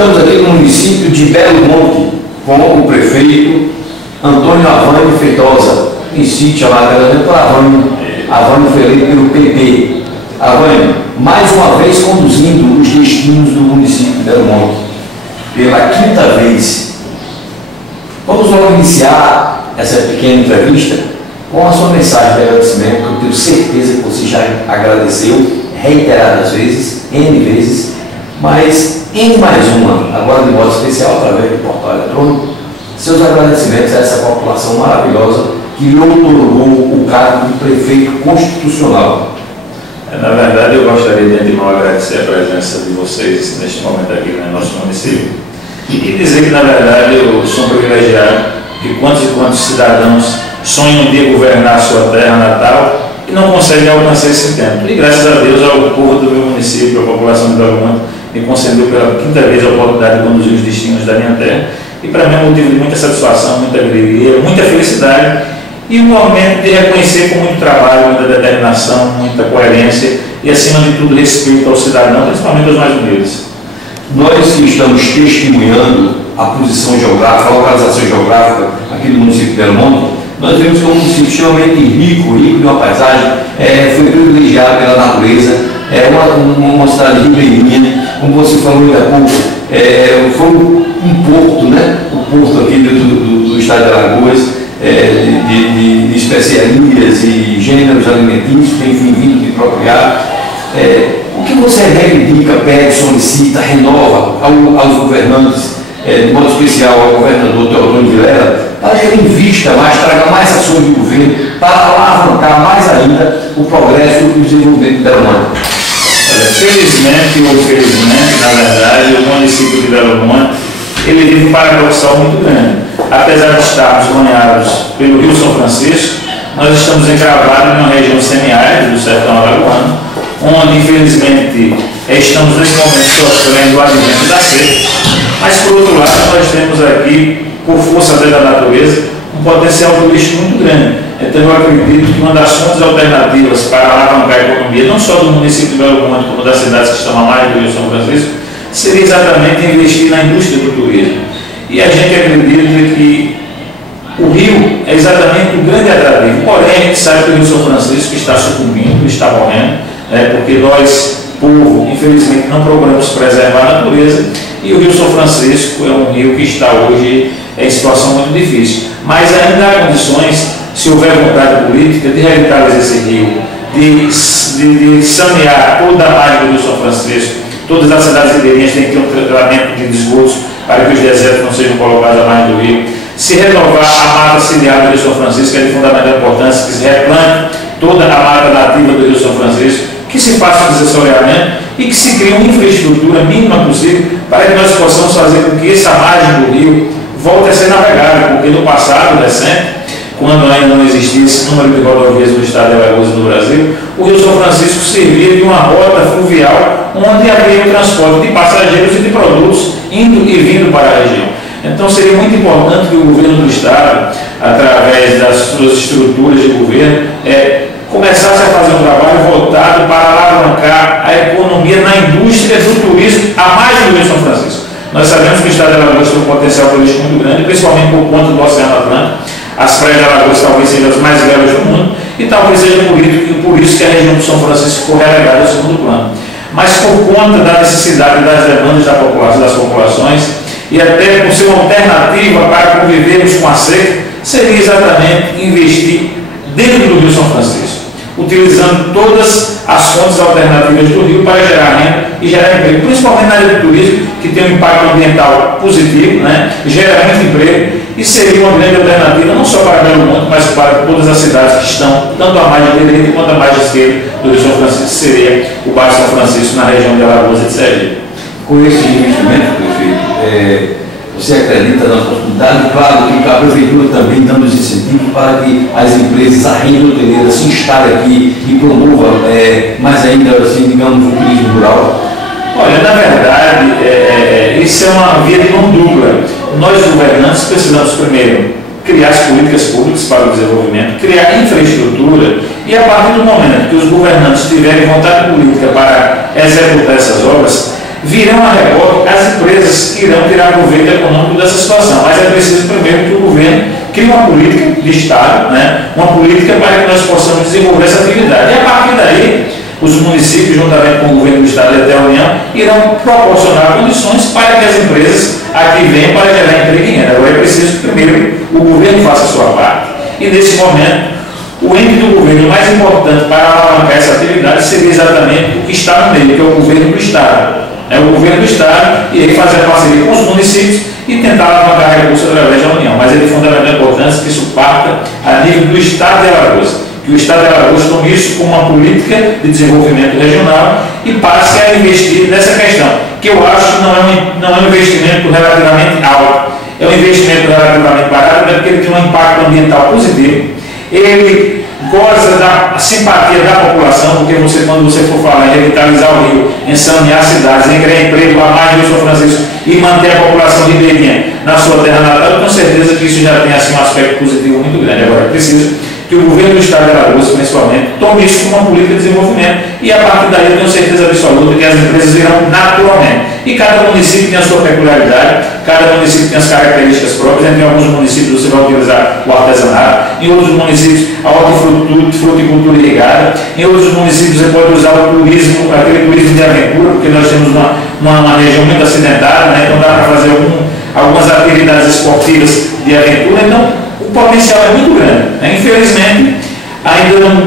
Estamos aqui no município de Belo Monte, com o prefeito Antônio Avânio Feitosa, em sítio chamado por Avânio foi eleito pelo PP. Avânio, mais uma vez conduzindo os destinos do município de Belo Monte, pela quinta vez. Vamos logo iniciar essa pequena entrevista com a sua mensagem de agradecimento, que eu tenho certeza que você já agradeceu reiteradas vezes, N vezes, mas em mais uma, agora de modo especial, através do portal eletrônico, seus agradecimentos a essa população maravilhosa que lhe otorgou o cargo de prefeito constitucional. Na verdade, eu gostaria de antemão agradecer a presença de vocês neste momento aqui no nosso município e dizer que, na verdade, eu sou um privilegiado que quantos e quantos cidadãos sonham de governar a sua terra natal e não conseguem alcançar esse tempo. E graças a Deus, ao povo do meu município, a população de Belo Monte, me concedeu pela quinta vez a oportunidade de conduzir os destinos da minha terra. E para mim é um motivo de muita satisfação, muita alegria, muita felicidade e um momento de reconhecer com muito trabalho, muita determinação, muita coerência e, acima de tudo, respeito ao cidadão, principalmente aos mais humildes. Nós que estamos testemunhando a posição geográfica, a localização geográfica aqui do município de Belo Monte, nós vemos que é um município extremamente rico de uma paisagem, foi privilegiado pela natureza, é uma cidade ribeirinha, como você falou ainda há pouco, foi um porto, né? O porto aqui do estado de Alagoas, de especiarias e gêneros alimentícios, enfim, vindo de próprio ar. O que você reivindica, pede, solicita, renova aos governantes, de modo especial ao governador Teodoro Vilela, para que ele invista mais, traga mais ações de governo, para alavancar mais ainda o progresso e o desenvolvimento de Belo Monte? Felizmente ou infelizmente, na verdade, o município de Belo Monte ele vive um paradoxal muito grande. Apesar de estarmos banhados pelo Rio São Francisco, nós estamos encravados em uma região semiárida do sertão alagoano, onde infelizmente estamos nesse momento sofrendo o advento da seca, mas por outro lado nós temos aqui, por força da natureza, um potencial turístico muito grande. Então eu acredito que uma das fontes alternativas para alavancar a economia, não só do município de Belo Monte, como das cidades que estão à margem do Rio São Francisco, seria exatamente investir na indústria do turismo. E a gente acredita que o Rio é exatamente o grande atrativo. Porém, a gente sabe que o Rio São Francisco está sucumbindo, está morrendo, porque nós, povo, infelizmente não procuramos preservar a natureza, e o Rio São Francisco é um rio que está hoje em situação muito difícil. Mas ainda há condições, se houver vontade política, de revitalizar esse rio, de sanear toda a margem do Rio São Francisco. Todas as cidades ribeirinhas têm que ter um tratamento de esgotos para que os desertos não sejam colocados à margem do rio. Se renovar a mata ciliar do Rio São Francisco, que é de fundamental importância, que se replante toda a mata nativa do Rio São Francisco, que se faça o desassoreamento e que se crie uma infraestrutura mínima possível para que nós possamos fazer com que essa margem do rio volte a ser navegável, porque no passado recente, quando ainda não existia esse número de rodovias no estado de Alagoas e no Brasil, o Rio São Francisco servia de uma rota fluvial onde havia o transporte de passageiros e de produtos indo e vindo para a região. Então seria muito importante que o governo do estado, através das suas estruturas de governo, começasse a fazer um trabalho voltado para alavancar a economia na indústria do turismo à margem do Rio São Francisco. Nós sabemos que o estado de Alagoas tem um potencial turístico muito grande, principalmente por conta do Oceano Atlântico. As praias de Alagoas talvez sejam as mais belas do mundo e talvez seja por isso que a região do São Francisco ficou relegada ao segundo plano. Mas por conta da necessidade das demandas da população, das populações e até por ser uma alternativa para convivermos com a seca, seria exatamente investir dentro do Rio São Francisco, utilizando todas as fontes alternativas do rio para gerar renda e gerar emprego, principalmente na área do turismo, que tem um impacto ambiental positivo, gera muito emprego e seria uma grande alternativa não só para Belo Monte, mas para todas as cidades que estão tanto à margem direita quanto à margem esquerda do Rio São Francisco, que seria o Baixo São Francisco na região de Alagoas e de Sergipe. Com esse investimento, prefeito, você acredita na oportunidade? Claro que a prefeitura também dando os incentivos para que as empresas, a rede hoteleira se instalem aqui e promova mais ainda, assim, digamos, o turismo rural. Olha, na verdade, isso é uma via de mão dupla. Nós, governantes, precisamos primeiro criar as políticas públicas para o desenvolvimento, criar infraestrutura e, a partir do momento que os governantes tiverem vontade política para executar essas obras, virão a reboque as empresas que irão tirar proveito econômico dessa situação. Mas é preciso primeiro que o governo crie uma política de Estado, né, uma política para que nós possamos desenvolver essa atividade. E a partir daí, os municípios, juntamente com o governo do Estado e até a União, irão proporcionar condições para que as empresas aqui venham para gerar emprego e renda. Agora é preciso que primeiro o governo faça a sua parte. E nesse momento, o ente do governo mais importante para alavancar essa atividade seria exatamente o que está no meio, que é o governo do Estado. É o governo do Estado e fazer parceria com os municípios e tentar alavancar recursos através da União. Mas é de fundamental importância que isso parta a nível do Estado de Alagoas, que o Estado de Alagoas tome isso como uma política de desenvolvimento regional e passe a investir nessa questão, que eu acho que não é um investimento relativamente alto, é um investimento relativamente barato, porque ele tem um impacto ambiental positivo, ele goza da simpatia da população, porque quando você for falar em revitalizar o rio, em sanear cidades, em criar emprego a mais de São Francisco e manter a população ribeirinha na sua terra natal, eu tenho certeza que isso já tem assim, um aspecto positivo muito grande. Agora, é preciso que o governo do Estado de Alagoas, principalmente, tome isso como uma política de desenvolvimento e, a partir daí, eu tenho certeza absoluta que as empresas virão naturalmente. E cada município tem a sua peculiaridade, cada município tem as características próprias. Em alguns municípios você vai utilizar o artesanato, em outros municípios a hortifruticultura irrigada, em outros municípios você pode usar o turismo, aquele turismo de aventura, porque nós temos uma região muito acidentada, né? Então dá para fazer algumas atividades esportivas de aventura. Então, o potencial é muito grande, né? Infelizmente,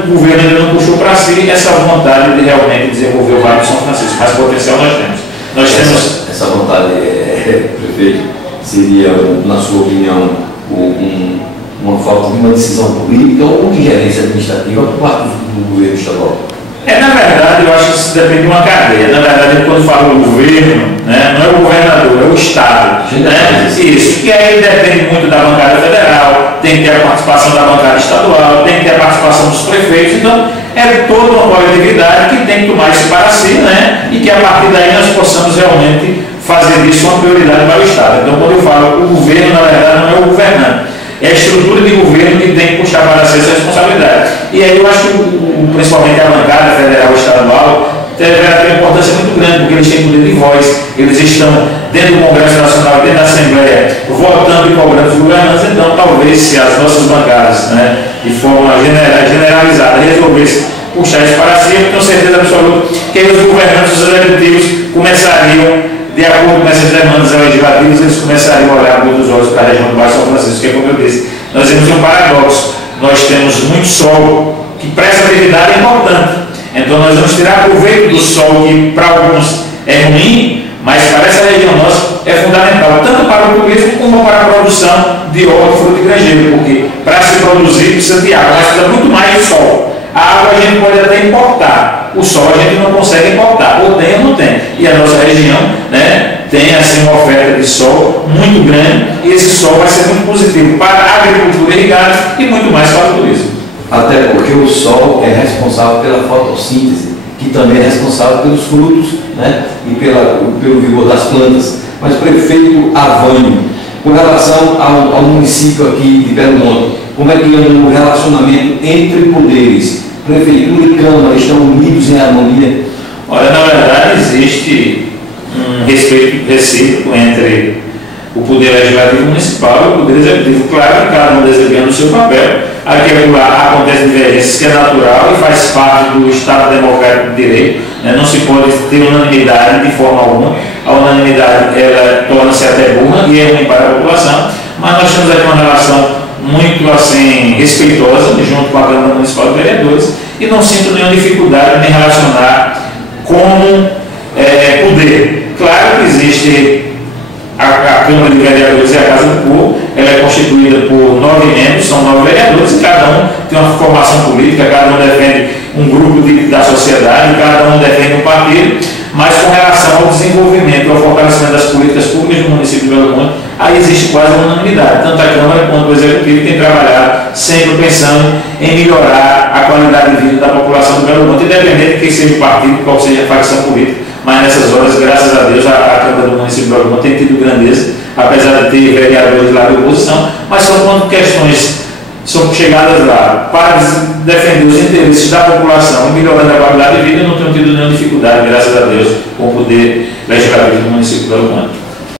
o governo ainda não puxou para si essa vontade de realmente desenvolver o Vale do São Francisco, mas potencial nós temos. Essa vontade, prefeito, seria, na sua opinião, uma falta de uma decisão política ou de gerência administrativa por parte do governo estadual? Na verdade, eu acho que isso depende de uma cadeia. Na verdade, quando fala do governo, né, não é o governador, é o Estado. Né? Isso. E aí depende muito da bancada federal, tem que ter a participação da bancada estadual, tem que ter a participação dos prefeitos. Então, é toda uma coletividade que tem que tomar isso para si, né? E que a partir daí nós possamos realmente fazer disso uma prioridade para o Estado. Então, quando eu falo o governo, na verdade, não é o governante. É a estrutura de governo que tem que puxar para si essa responsabilidade. E aí eu acho que, principalmente a bancada federal e estadual, tem uma importância muito grande, porque eles têm poder de voz, eles estão dentro do Congresso Nacional, dentro da Assembleia, votando e cobrando os governantes. Então, talvez, se as nossas bancadas, né, de forma generalizada, resolvessem puxar isso para si, eu tenho certeza absoluta que aí os governantes, os executivos, começariam, de acordo com essas demandas legislativas, eles começariam a olhar com outros olhos para a região do Baixo São Francisco, que é como eu disse, nós temos um paradoxo, nós temos muito sol, que para essa atividade é importante, então nós vamos tirar proveito do sol, que para alguns é ruim, mas para essa região nossa é fundamental, tanto para o turismo como para a produção de hortifruti e granjeiro, porque para se produzir precisa de água, mas precisa muito mais de sol. A água a gente pode até importar, o sol a gente não consegue importar, ou tem ou não tem. E a nossa região, né, tem assim, uma oferta de sol muito grande, e esse sol vai ser muito positivo para a agricultura irrigada e muito mais para o turismo. Até porque o sol é responsável pela fotossíntese, que também é responsável pelos frutos, né, e pelo vigor das plantas. Mas, prefeito Avânio, com relação ao município aqui de Belo Monte, como é que anda o relacionamento entre poderes? Prefeitura e Câmara estão unidos em harmonia? Olha, na verdade existe um respeito recíproco entre o Poder Legislativo Municipal e o Poder Executivo. Claro que cada um desempenhando o seu papel. Aqui e lá acontece divergências, que é natural e faz parte do Estado Democrático de Direito. Né? Não se pode ter unanimidade de forma alguma. A unanimidade ela torna-se até burra e é ruim para a população. Mas nós temos aqui uma relação muito assim, respeitosa, junto com a Câmara Municipal de Vereadores, e não sinto nenhuma dificuldade em me relacionar como poder. Claro que existe a Câmara de Vereadores e a Casa do Povo, ela é constituída por 9 membros, são 9 vereadores, e cada um tem uma formação política, cada um defende um grupo da sociedade, cada um defende um partido, mas com relação ao desenvolvimento, ao fortalecimento das políticas públicas do município de Belo Monte, aí existe quase uma unanimidade. Tanto a Câmara quanto o Executivo tem trabalhado sempre pensando em melhorar a qualidade de vida da população de Belo Monte, independente de quem seja o partido, qual seja a facção política. Mas nessas horas, graças a Deus, a Câmara do município de Belo Monte tem tido grandeza, apesar de ter vereadores lá de oposição, mas são quando questões são chegadas lá para defender os interesses da população e melhorando a qualidade de vida. Eu não tenho tido nenhuma dificuldade, graças a Deus, com o poder legislativo do município de Belo Monte.